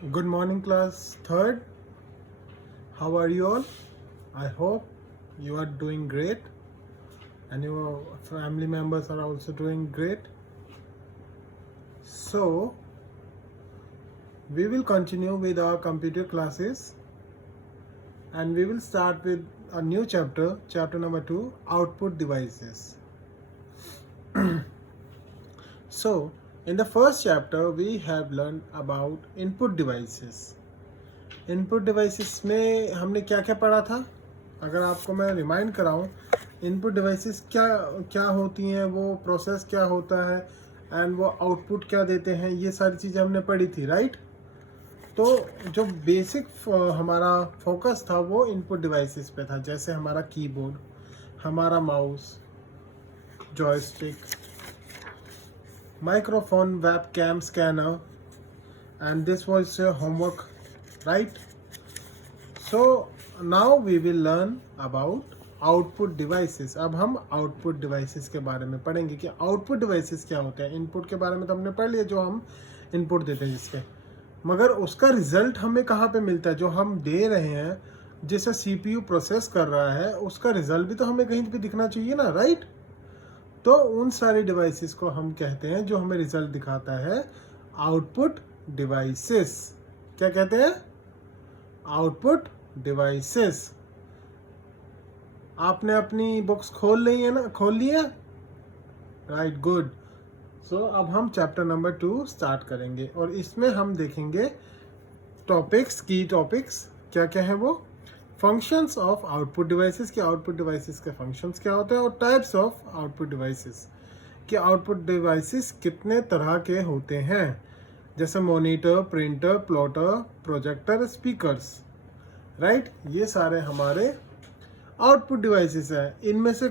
Good morning, class third. How are you all? I hope you are doing great and your family members are also doing great. So, we will continue with our computer classes and we will start with a new chapter, chapter number 2, output devices. So, in the first chapter, we have learned about input devices. Input devices में हमने क्या क्या पढ़ा था? अगर आपको मैं remind कराऊं, input devices क्या क्या होती हैं, वो प्रोसेस क्या होता है एंड वो आउटपुट क्या देते हैं, ये सारी चीज़ें हमने पढ़ी थी, राइट? तो जो बेसिक हमारा फोकस था वो इनपुट डिवाइसेस पे था, जैसे हमारा कीबोर्ड, हमारा mouse, joystick, microphone, webcam, scanner, and this was homework, right? So now we will learn about output devices. अब हम output devices के बारे में पढ़ेंगे कि output devices क्या होते हैं. इनपुट के बारे में तो हमने पढ़ लिया, जो हम इनपुट देते हैं जिसके, मगर उसका रिजल्ट हमें कहाँ पे मिलता है? जो हम दे रहे हैं, जिसे CPU प्रोसेस कर रहा है, उसका रिजल्ट भी तो हमें कहीं पे दिखना चाहिए ना, राइट? तो उन सारी डिवाइसेस को हम कहते हैं जो हमें रिजल्ट दिखाता है आउटपुट डिवाइसेस. क्या कहते हैं? Output devices. आपने अपनी बुक्स खोल ली है ना? खोल ली है, राइट? गुड. सो अब हम चैप्टर नंबर 2 स्टार्ट करेंगे और इसमें हम देखेंगे टॉपिक्स, की टॉपिक्स क्या क्या है वो, फंक्शंस ऑफ आउटपुट डिवाइसेस, कि आउटपुट डिवाइसेस के फंक्शंस क्या होते हैं, और टाइप्स ऑफ आउटपुट डिवाइसेस, कि आउटपुट डिवाइसेस कितने तरह के होते हैं, जैसे monitor, printer, plotter, projector, speakers, right? ये सारे हमारे आउटपुट डिवाइसेस हैं. इनमें से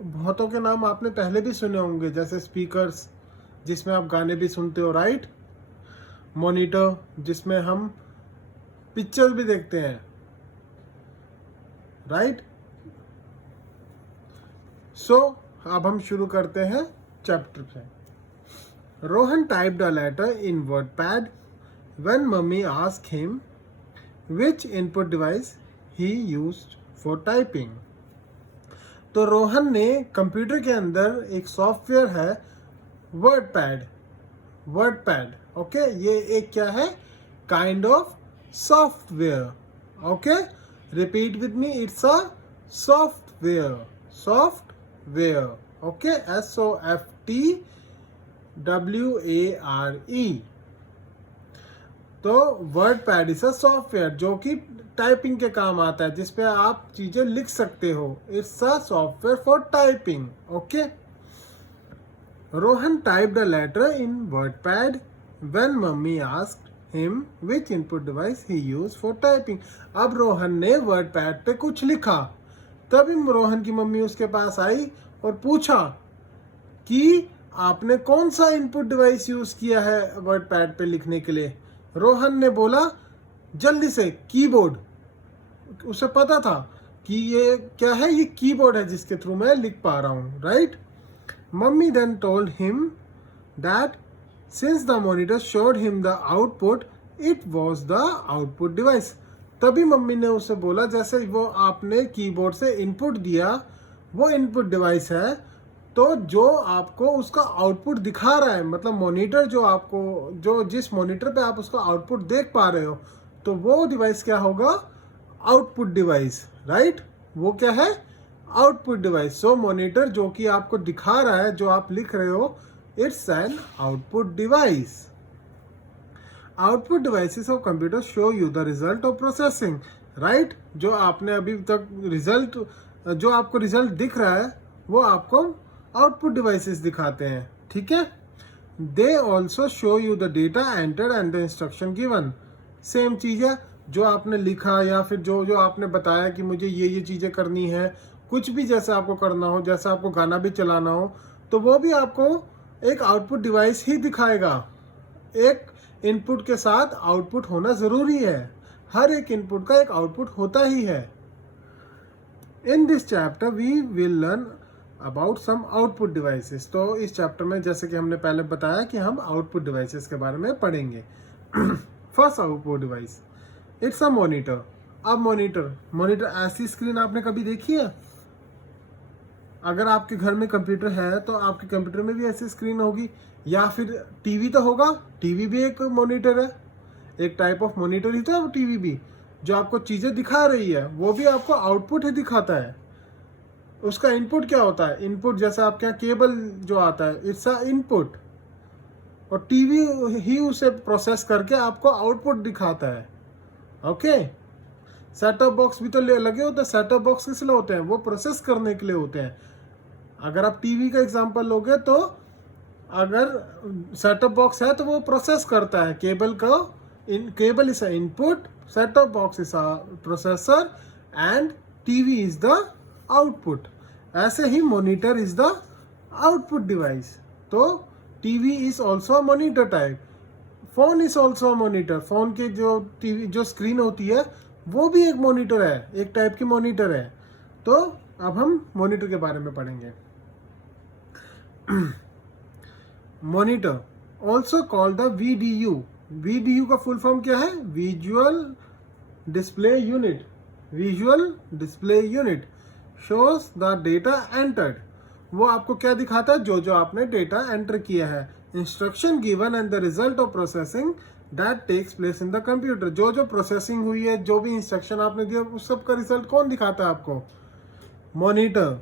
बहुतों के नाम आपने पहले भी सुने होंगे, जैसे स्पीकर्स जिसमें आप गाने भी सुनते हो, राइट? मॉनिटर जिसमें हम पिक्चर भी देखते हैं, राइट? सो अब हम शुरू करते हैं चैप्टर से. Rohan typed a letter in WordPad when Mummy asked him which input device he used for typing. तो रोहन ने कंप्यूटर के अंदर एक सॉफ्टवेयर है WordPad. ओके, ये एक क्या है? Kind of software. Okay, repeat with me, it's a software. Okay, SOFTWARE. तो WordPad इज अ सॉफ्टवेयर जो कि टाइपिंग के काम आता है, जिसपे आप चीजें लिख सकते हो. It's a software for typing. Okay, Rohan typed a letter in WordPad when mummy asked him which input device he use for typing. अब रोहन ने WordPad पे कुछ लिखा, तभी रोहन की मम्मी उसके पास आई और पूछा कि आपने कौन सा इनपुट डिवाइस यूज किया है WordPad पे लिखने के लिए. रोहन ने बोला जल्दी से कीबोर्ड. उसे पता था कि ये क्या है, ये कीबोर्ड है जिसके थ्रू मैं लिख पा रहा हूँ, right? Mummy then told him that since the monitor showed him the output, it was the output device. तभी मम्मी ने उसे बोला, जैसे वो आपने कीबोर्ड से इनपुट दिया, वो इनपुट डिवाइस है, तो जो आपको उसका आउटपुट दिखा रहा है, मतलब मॉनिटर जो आपको, जो जिस मॉनिटर पे आप उसका आउटपुट देख पा रहे हो, तो वो डिवाइस क्या होगा? Output device, right? वो क्या है? Output device. सो मॉनिटर जो कि आपको दिखा रहा है, जो आप लिख रहे हो, it's an output device. Output devices of computer show you the result of processing, right? जो आपने अभी तक रिजल्ट, जो आपको रिजल्ट दिख रहा है, वो आपको आउटपुट डिवाइसेस दिखाते हैं, ठीक है? They also show you the data entered and the instruction given. Same चीज़ है, जो आपने लिखा या फिर जो जो आपने बताया कि मुझे ये चीज़ें करनी है, कुछ भी जैसे आपको करना हो, जैसे आपको गाना भी चलाना हो, तो वो भी आपको एक आउटपुट डिवाइस ही दिखाएगा. एक इनपुट के साथ आउटपुट होना ज़रूरी है. हर एक इनपुट का एक आउटपुट होता ही है. In this chapter we will learn about some output devices. तो इस चैप्टर में जैसे कि हमने पहले बताया कि हम आउटपुट डिवाइसेस के बारे में पढ़ेंगे. First output device, it's a monitor. अब मॉनिटर ऐसी स्क्रीन आपने कभी देखी है? अगर आपके घर में कंप्यूटर है तो आपके कंप्यूटर में भी ऐसी स्क्रीन होगी, या फिर टीवी तो होगा, टीवी भी एक मॉनिटर है, एक टाइप ऑफ मॉनिटर ही तो है वो टीवी भी, जो आपको चीज़ें दिखा रही है, वो भी आपको आउटपुट ही दिखाता है। उसका इनपुट क्या होता है? इनपुट जैसे आपके यहाँ केबल जो आता है, इट्स अ इनपुट, और टीवी ही उसे प्रोसेस करके आपको आउटपुट दिखाता है। ओके, सेट टॉप बॉक्स भी तो लगे होते हैं। सेट टॉप बॉक्स किस लिए होते हैं? वो प्रोसेस करने के लिए होते हैं। अगर आप टीवी का एग्जांपल लोगे तो अगर सेट टॉप बॉक्स है तो वो प्रोसेस करता है केबल को, cable is a input, set top box is a processor and TV is the output. ऐसे ही monitor is the output device. तो TV is also a monitor type, phone is also a monitor. Phone की जो TV जो screen होती है वो भी एक मॉनिटर है, एक टाइप की मॉनिटर है। तो अब हम मॉनिटर के बारे में पढ़ेंगे। Monitor also called the VDU। VDU का फुल फॉर्म क्या है? Visual display unit. Visual display unit shows the data entered. वो आपको क्या दिखाता है? जो आपने डेटा एंटर किया है। Instruction given and the result of processing that takes place in the computer. जो प्रोसेसिंग हुई है, जो भी इंस्ट्रक्शन आपने दिया, उस सब का रिजल्ट कौन दिखाता है आपको? Monitor.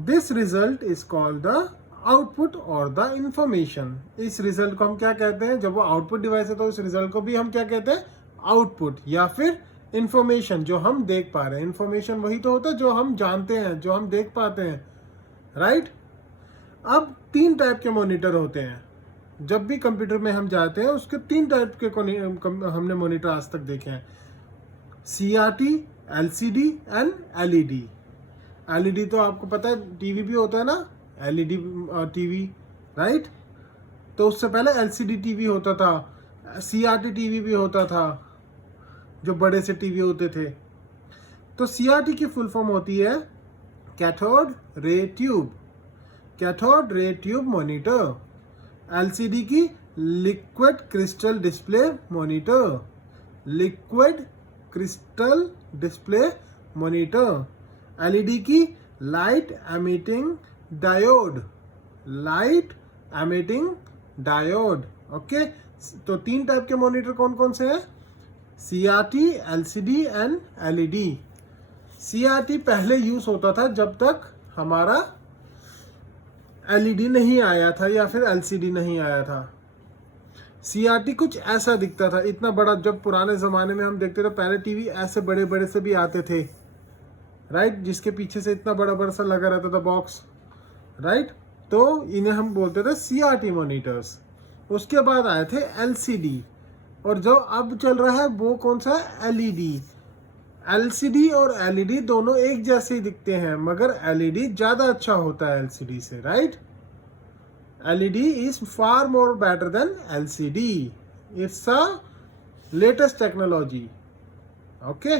This result is called the output और द इंफॉर्मेशन। इस रिजल्ट को हम क्या कहते हैं? जब वो आउटपुट डिवाइस है तो उस रिजल्ट को भी हम क्या कहते हैं? आउटपुट, या फिर इंफॉर्मेशन, जो हम देख पा रहे हैं। इंफॉर्मेशन वही तो होता है जो हम जानते हैं, जो हम देख पाते हैं, राइट? अब 3 टाइप के मॉनिटर होते हैं। जब भी कंप्यूटर में हम जाते हैं उसके 3 टाइप के हमने मॉनिटर आज तक देखे हैं। CRT, LCD and LED। LED तो आपको पता है टीवी भी होता है ना, LED टीवी, राइट? तो उससे पहले LCD टीवी होता था, CRT टीवी भी होता था, जो बड़े से टीवी होते थे। तो CRT की फुल फॉर्म होती है cathode ray tube, cathode ray tube monitor. LCD की liquid crystal display monitor, liquid crystal display monitor. LED की light emitting diode, light emitting diode. Okay, तो 3 टाइप के मॉनिटर कौन कौन से हैं? CRT, LCD and LED। CRT पहले use होता था जब तक हमारा LED नहीं आया था या फिर LCD नहीं आया था। CRT कुछ ऐसा दिखता था, इतना बड़ा। जब पुराने ज़माने में हम देखते थे, पहले टीवी ऐसे बड़े बड़े से भी आते थे, राइट? जिसके पीछे से इतना बड़ा बड़ा सा लगा रहता था बॉक्स, राइट? तो इन्हें हम बोलते थे CRT मॉनिटर्स। उसके बाद आए थे LCD, और जो अब चल रहा है वो कौन सा है? LED। LCD और LED दोनों एक जैसे ही दिखते हैं, मगर LED ज़्यादा अच्छा होता है LCD से, right? LED is far more better than LCD. It's a latest technology. Okay.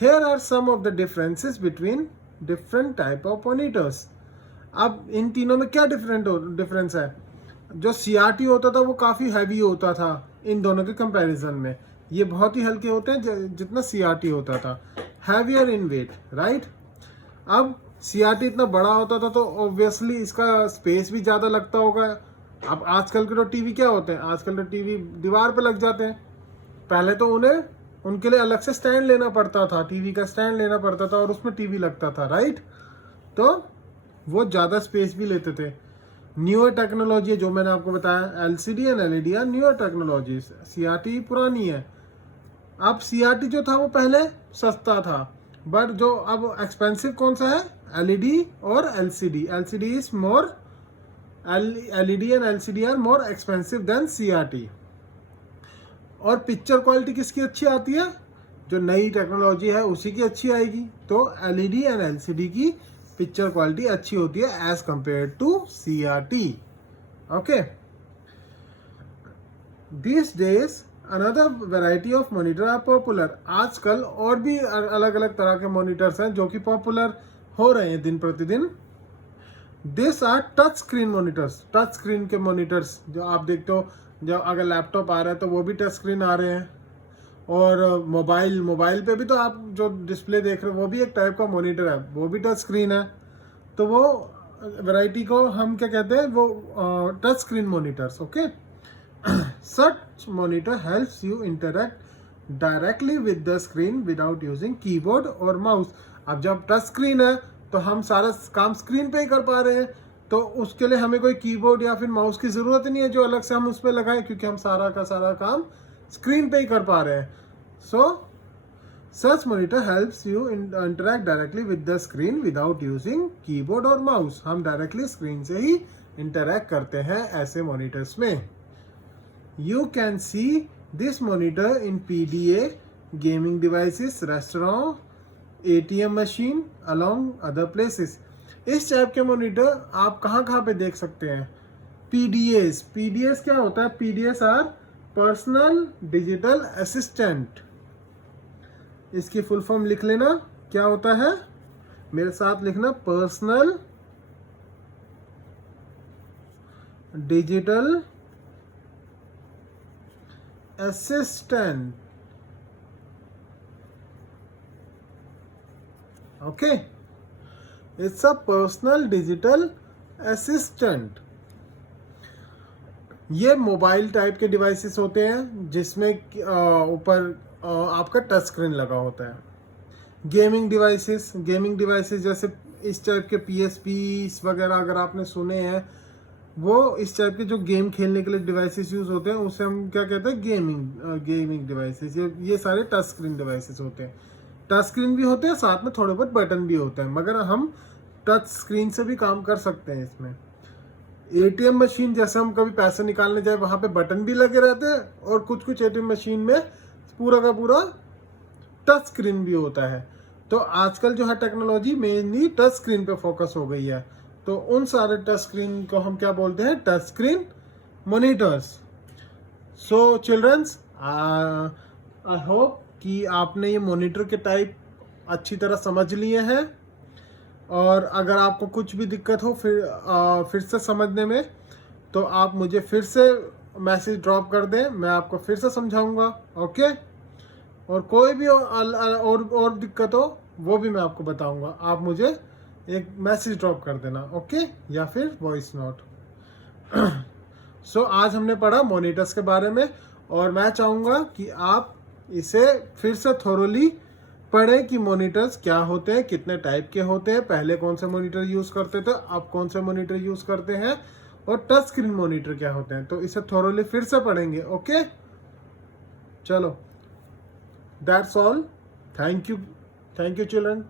Here are some of the differences between different type of monitors. अब इन तीनों में क्या डिफरेंस है? जो CRT होता था वो काफ़ी हैवी होता था इन दोनों के कंपैरिजन में। ये बहुत ही हल्के होते हैं जितना CRT होता था, हैवियर इन वेट, राइट? अब CRT इतना बड़ा होता था तो ऑब्वियसली इसका स्पेस भी ज़्यादा लगता होगा। अब आजकल के तो टीवी क्या होते हैं? आजकल तो टीवी दीवार पे लग जाते हैं। पहले तो उनके लिए अलग से स्टैंड लेना पड़ता था, टीवी का स्टैंड लेना पड़ता था और उसमें टीवी लगता था, राइट? तो वो ज़्यादा स्पेस भी लेते थे। न्यूअर टेक्नोलॉजी जो मैंने आपको बताया, LCD and LED are newer technology. CRT पुरानी है। अब CRT जो था वो पहले सस्ता था, बट जो अब एक्सपेंसिव कौन सा है? LED और LCD। LCD is more, LED and LCD are more expensive than CRT। और पिक्चर क्वालिटी किसकी अच्छी आती है? जो नई टेक्नोलॉजी है उसी की अच्छी आएगी। तो LED एंड LCD की पिक्चर क्वालिटी अच्छी होती है as compare to CRT। Okay, this days another variety of monitor are popular. आजकल और भी अलग अलग तरह के मॉनिटर्स हैं जो कि पॉपुलर हो रहे हैं दिन प्रतिदिन। This are touch screen monitors. Touch screen के मॉनिटर्स जो आप देखते हो, जब अगर लैपटॉप आ रहा है तो वो भी टच स्क्रीन आ रहे हैं, और मोबाइल पे भी तो आप जो डिस्प्ले देख रहे हो वो भी एक टाइप का मॉनिटर है, वो भी टच स्क्रीन है। तो वो वैरायटी को हम क्या कहते हैं, वो touch screen monitors. Okay, such monitor helps you interact directly with the screen without using keyboard और माउस। अब जब टच स्क्रीन है तो हम सारा काम स्क्रीन पे ही कर पा रहे हैं, तो उसके लिए हमें कोई कीबोर्ड या फिर माउस की ज़रूरत नहीं है जो अलग से हम उस पर लगाएं, क्योंकि हम सारा का सारा काम स्क्रीन पे ही कर पा रहे हैं। So such monitor helps you interact directly with the screen without using keyboard और माउस। हम डायरेक्टली स्क्रीन से ही इंटरेक्ट करते हैं ऐसे मॉनिटर्स में। You can see this monitor in PDA, gaming devices, restaurant, ATM machine, along other places. इस type के मॉनिटर आप कहाँ कहाँ पे देख सकते हैं? PDAs। PDAs क्या होता है? PDAs are personal digital assistant. इसकी फुल फॉर्म लिख लेना, क्या होता है? मेरे साथ लिखना, personal digital assistant. Okay, it's a personal digital assistant. ये मोबाइल टाइप के डिवाइसेस होते हैं जिसमें ऊपर आपका टच स्क्रीन लगा होता है। गेमिंग डिवाइसेस जैसे इस टाइप के PSPs वगैरह अगर आपने सुने हैं, वो इस टाइप के जो गेम खेलने के लिए डिवाइसेस यूज होते हैं, उसे हम क्या कहते हैं, गेमिंग डिवाइसेस। ये सारे टच स्क्रीन डिवाइसेस होते हैं। टच स्क्रीन भी होते हैं, साथ में थोड़े बहुत बटन भी होते हैं, मगर हम टच स्क्रीन से भी काम कर सकते हैं इसमें। ATM मशीन जैसे हम कभी पैसे निकालने जाए, वहाँ पे बटन भी लगे रहते हैं, और कुछ ATM मशीन में पूरा का पूरा टच स्क्रीन भी होता है। तो आजकल जो है टेक्नोलॉजी मेनली टच स्क्रीन पे फोकस हो गई है, तो उन सारे टच स्क्रीन को हम क्या बोलते हैं, touch screen monitors. So childrens, I hope कि आपने ये मॉनिटर के टाइप अच्छी तरह समझ लिए हैं, और अगर आपको कुछ भी दिक्कत हो फिर से समझने में, तो आप मुझे फिर से मैसेज ड्रॉप कर दें, मैं आपको फिर से समझाऊंगा। ओके, और कोई भी और दिक्कत हो वो भी मैं आपको बताऊंगा। आप मुझे एक मैसेज ड्रॉप कर देना, ओके, या फिर वॉइस नोट। सो आज हमने पढ़ा मॉनिटर्स के बारे में, और मैं चाहूँगा कि आप इसे फिर से थोरोली पढ़ें कि मॉनिटर्स क्या होते हैं, कितने टाइप के होते हैं, पहले कौन से मॉनिटर यूज़ करते थे, अब कौन से मॉनिटर यूज़ करते हैं, और टच स्क्रीन मॉनिटर क्या होते हैं। तो इसे थोरोली फिर से पढ़ेंगे। ओके, चलो, that's all. Thank you children.